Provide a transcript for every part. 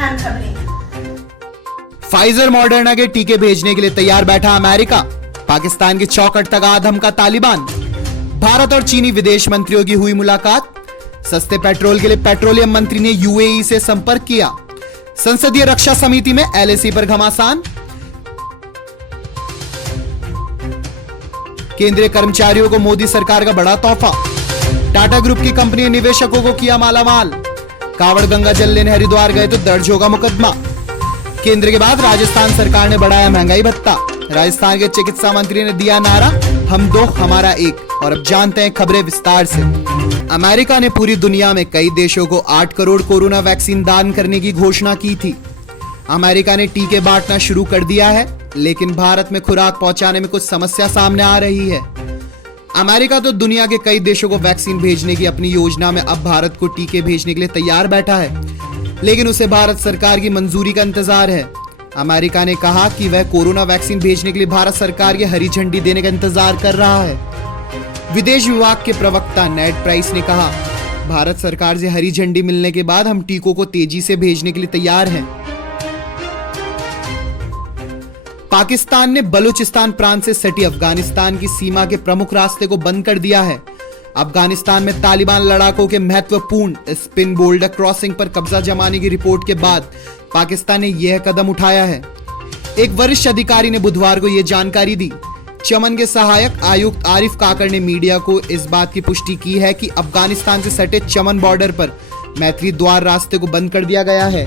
अहम खबरें। Pfizer Moderna के टीके भेजने के लिए तैयार बैठा अमेरिका। पाकिस्तान की चौखट तक आ धमका तालिबान। भारत और चीनी विदेश मंत्रियों की हुई मुलाकात। सस्ते पेट्रोल के लिए पेट्रोलियम मंत्री ने यूएई से संपर्क किया। संसदीय रक्षा समिति में एलएसी पर घमासान। केंद्रीय कर्मचारियों को मोदी सरकार का बड़ा तोहफा। टाटा ग्रुप की कंपनी निवेशकों को किया मालामाल। कावड़ गंगा जल लेने हरिद्वार गए तो दर्ज होगा मुकदमा। केंद्र के बाद राजस्थान सरकार ने बढ़ाया महंगाई भत्ता। राजस्थान के चिकित्सा मंत्री ने दिया नारा, हम दो हमारा एक। और अब जानते हैं खबरें विस्तार से। अमेरिका ने पूरी दुनिया में कई देशों को 8 करोड़ कोरोना वैक्सीन दान करने की घोषणा की थी। अमेरिका ने टीके बांटना शुरू कर दिया है, लेकिन भारत में खुराक पहुंचाने में कुछ समस्या सामने आ रही है। अमेरिका तो दुनिया के कई देशों को वैक्सीन भेजने की अपनी योजना में अब भारत को टीके भेजने के लिए तैयार बैठा है, लेकिन उसे भारत सरकार की मंजूरी का इंतजार है। अमेरिका ने कहा कि वह कोरोना वैक्सीन भेजने के लिए भारत सरकार की हरी झंडी देने का इंतजार कर रहा है। विदेश विभाग के प्रवक्ता नेड प्राइस ने कहा, भारत सरकार से हरी झंडी मिलने के बाद हम टीकों को तेजी से भेजने के लिए तैयार हैं। पाकिस्तान ने बलूचिस्तान प्रांत से सटी अफगानिस्तान की सीमा के प्रमुख रास्ते को बंद कर दिया है। अफगानिस्तान में तालिबान लड़ाकों के महत्वपूर्ण स्पिन बोल्डर क्रॉसिंग पर कब्जा जमाने की रिपोर्ट के बाद पाकिस्तान ने यह कदम उठाया है। एक वरिष्ठ अधिकारी ने बुधवार को यह जानकारी दी। चमन के सहायक आयुक्त आरिफ काकर ने मीडिया को इस बात की पुष्टि की है कि अफगानिस्तान से सटे चमन बॉर्डर पर मैत्री द्वार रास्ते को बंद कर दिया गया है।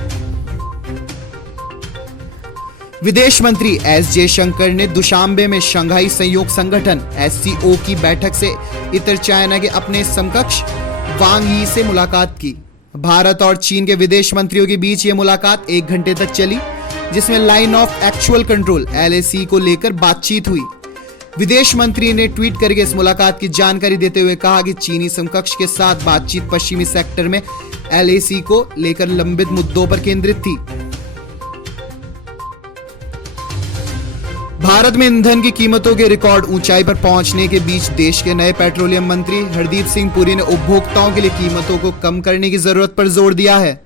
विदेश मंत्री एस जयशंकर ने दुशांबे में शंघाई सहयोग संगठन SCO की बैठक से इतर चाइना के अपने समकक्ष वांग यी से मुलाकात की। भारत और चीन के विदेश मंत्रियों के बीच यह मुलाकात 1 घंटे तक चली, जिसमें line of actual control LAC को लेकर बातचीत हुई। विदेश मंत्री ने ट्वीट करके इस मुलाकात की जानकारी देते हुए कहा कि चीनी समकक्ष के साथ बातचीत पश्चिमी सेक्टर में LAC को लेकर लंबित मुद्दों पर केंद्रित थी। भारत में ईंधन की कीमतों के रिकॉर्ड ऊंचाई पर पहुंचने के बीच देश के नए पेट्रोलियम मंत्री हरदीप सिंह पुरी ने उपभोक्ताओं के लिए कीमतों को कम करने की जरूरत पर जोर दिया है।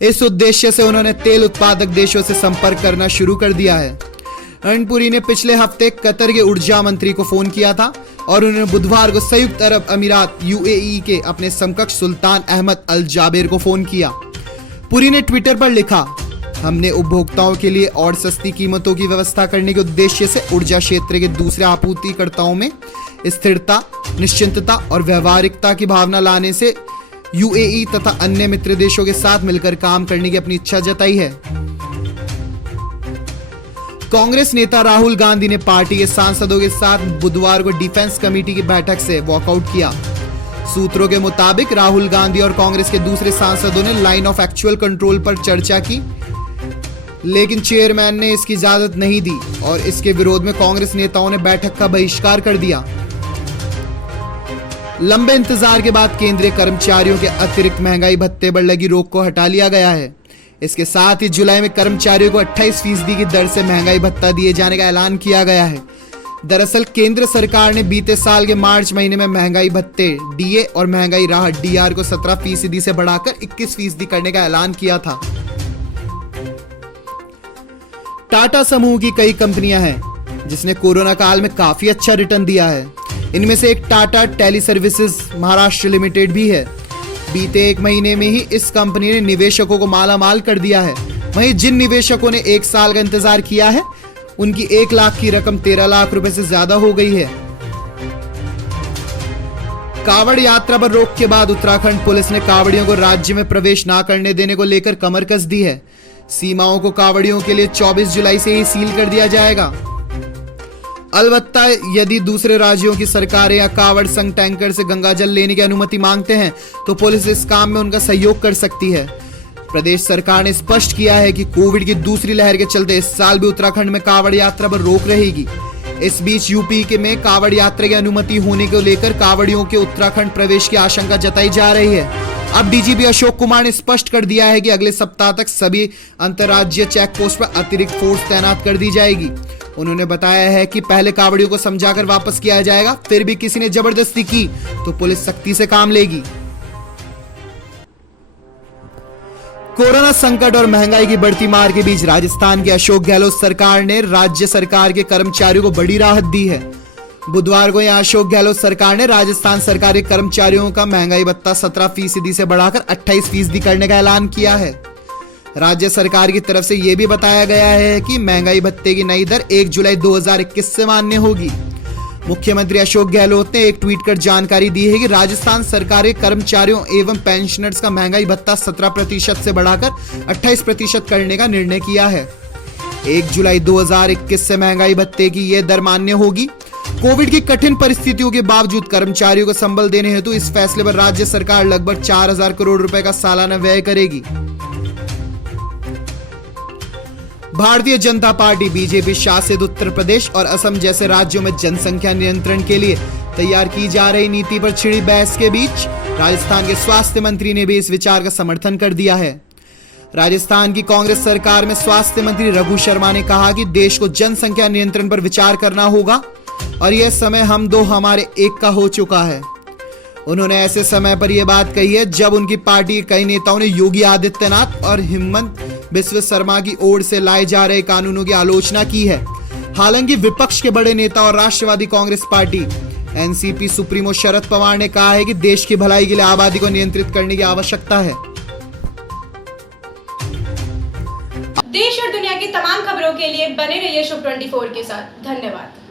इस उद्देश्य से उन्होंने तेल उत्पादक देशों से संपर्क करना शुरू कर दिया है। पुरी ने पिछले हफ्ते कतर के ऊर्जा मंत्री को फोन किया था और उन्होंने बुधवार को संयुक्त अरब अमीरात UAE के अपने समकक्ष सुल्तान अहमद अल जाबेर को फोन किया। पुरी ने ट्विटर पर लिखा, हमने उपभोक्ताओं के लिए और सस्ती कीमतों की व्यवस्था करने के उद्देश्य से ऊर्जा क्षेत्र के दूसरे आपूर्तिकर्ताओं में स्थिरता, निश्चिंतता और व्यवहारिकता की भावना लाने से UAE तथा अन्य मित्र देशों के साथ मिलकर काम करने की अपनी इच्छा जताई है। कांग्रेस नेता राहुल गांधी ने पार्टी के सांसदों के साथ बुधवार को डिफेंस कमेटी की बैठक से वॉकआउट किया। सूत्रों के मुताबिक राहुल गांधी और कांग्रेस के दूसरे सांसदों ने लाइन ऑफ एक्चुअल कंट्रोल पर चर्चा की, लेकिन चेयरमैन ने इसकी इजाजत नहीं दी और इसके विरोध में कांग्रेस नेताओं ने बैठक का बहिष्कार कर दिया। लंबे इंतजार के बाद केंद्रीय कर्मचारियों के अतिरिक्त महंगाई भत्ते पर लगी रोक को हटा लिया गया है। इसके साथ ही जुलाई में कर्मचारियों को 28% की दर से महंगाई भत्ता दिए जाने का ऐलान किया गया है। दरअसल केंद्र सरकार ने बीते साल के मार्च महीने में महंगाई भत्ते DA और महंगाई राहत DR को 17% से बढ़ाकर 21% करने का ऐलान किया था। टाटा समूह की कई कंपनियां हैं जिसने कोरोना काल में काफी अच्छा रिटर्न दिया है। इनमें से एक Tata tele services Maharashtra limited भी है। बीते 1 महीने में ही इस कंपनी ने निवेशकों को मालामाल कर दिया है। वहीं जिन निवेशकों ने 1 साल का इंतजार किया है, उनकी 1 लाख की रकम 13 लाख रुपए से ज्यादा हो गई है। कावड़ यात्रा पर रोक के बाद उत्तराखंड पुलिस ने कावड़ियों को राज्य में प्रवेश न करने देने को लेकर कमर कस दी है। सीमाओं को कावड़ियों के लिए 24 जुलाई से ही सील कर दिया जाएगा। अलबत्ता यदि दूसरे राज्यों की सरकारें या कावड़ संघ टैंकर से गंगाजल लेने की अनुमति मांगते हैं तो पुलिस इस काम में उनका सहयोग कर सकती है। प्रदेश सरकार ने स्पष्ट किया है कि कोविड की दूसरी लहर के चलते इस साल भी उत्तराखंड में कावड़ यात्रा पर रोक रहेगी। इस बीच यूपी के में कावड़ यात्रा की अनुमति होने को लेकर कावड़ियों के उत्तराखंड प्रवेश की आशंका जताई जा रही है। अब डीजीपी अशोक कुमार ने स्पष्ट कर दिया है कि अगले सप्ताह तक सभी अंतर्राज्यीय चेक पोस्ट पर अतिरिक्त फोर्स तैनात कर दी जाएगी। उन्होंने बताया है कि पहले कावड़ियों को समझाकर वापस किया जाएगा, फिर भी किसी ने जबरदस्ती की तो पुलिस सख्ती से काम लेगी। कोरोना संकट और महंगाई की बढ़ती मार के बीच राजस्थान की अशोक गहलोत सरकार ने राज्य सरकार के कर्मचारियों को बड़ी राहत दी है। बुधवार को यहां अशोक गहलोत सरकार ने राजस्थान सरकारी कर्मचारियों का महंगाई भत्ता 17% से बढ़ाकर 28% करने का ऐलान किया है। राज्य सरकार की तरफ से यह भी बताया गया है कि महंगाई भत्ते की नई दर 1 जुलाई 2021 से मान्य होगी। मुख्यमंत्री अशोक गहलोत ने एक ट्वीट कर जानकारी दी है कि राजस्थान सरकारी कर्मचारियों एवं पेंशनर्स का महंगाई भत्ता 17% से बढ़ाकर 28% करने का निर्णय किया है। 1 जुलाई 2021 से महंगाई भत्ते की यह दर मान्य होगी। कोविड की कठिन परिस्थितियों के बावजूद कर्मचारियों को संबल देने हेतु इस फैसले पर राज्य सरकार लगभग 4000 करोड़ रुपए का सालाना व्यय करेगी। भारतीय जनता पार्टी बीजेपी शासित उत्तर प्रदेश और असम जैसे राज्यों में जनसंख्या नियंत्रण के लिए तैयार की जा रही नीति पर छिड़ी बहस के बीच राजस्थान के स्वास्थ्य मंत्री ने भी इस विचार का समर्थन कर दिया है। राजस्थान की कांग्रेस सरकार में स्वास्थ्य मंत्री रघु शर्मा ने कहा कि देश को जनसंख्या नियंत्रण पर विचार करना होगा और यह समय हम दो हमारे एक का हो चुका है। उन्होंने ऐसे समय पर यह बात कही है जब उनकी पार्टी के कई नेताओं ने योगी आदित्यनाथ और हिमंत बिस्व शर्मा की ओर से लाए जा रहे कानूनों की आलोचना की है। हालांकि विपक्ष के बड़े नेता और राष्ट्रवादी Congress party NCP supremo Sharad Pawar ने कहा है कि देश की भलाई के लिए आबादी को नियंत्रित करने की आवश्यकता है। देश और दुनिया की तमाम खबरों के लिए बने रहिए शुभ 24 के साथ। धन्यवाद।